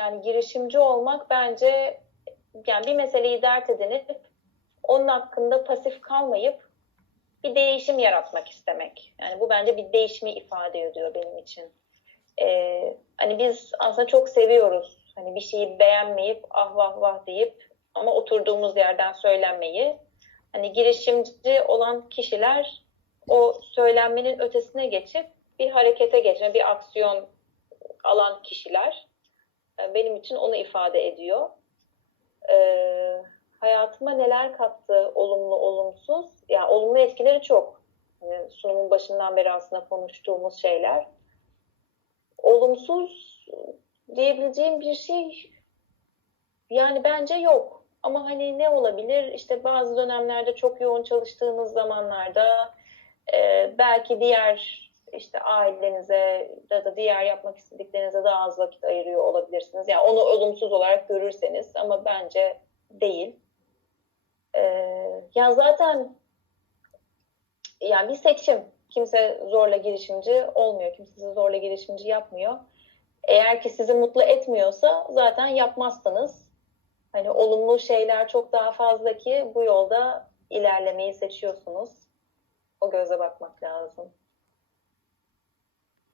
Yani girişimci olmak bence yani bir meseleyi dert edinip onun hakkında pasif kalmayıp bir değişim yaratmak istemek. Yani bu bence bir değişimi ifade ediyor benim için. Ee, hani biz aslında çok seviyoruz. Hani bir şeyi beğenmeyip ah vah vah deyip ama oturduğumuz yerden söylenmeyi. Hani girişimci olan kişiler o söylenmenin ötesine geçip bir harekete geçme, bir aksiyon alan kişiler. Ee, Benim için onu ifade ediyor. Ee, hayatıma neler kattı olumlu olumsuz? Yani olumlu etkileri çok. Yani sunumun başından beri aslında konuştuğumuz şeyler. Olumsuz diyebileceğim bir şey yani bence yok. Ama hani ne olabilir? İşte bazı dönemlerde çok yoğun çalıştığınız zamanlarda e, belki diğer işte ailenize ya da diğer yapmak istediklerinize daha az vakit ayırıyor olabilirsiniz. Yani onu olumsuz olarak görürseniz ama bence değil. Ee, ya zaten yani bir seçim. Kimse zorla girişimci olmuyor. Kimse sizi zorla girişimci yapmıyor. Eğer ki sizi mutlu etmiyorsa zaten yapmazsınız. Hani olumlu şeyler çok daha fazla ki bu yolda ilerlemeyi seçiyorsunuz. O göze bakmak lazım.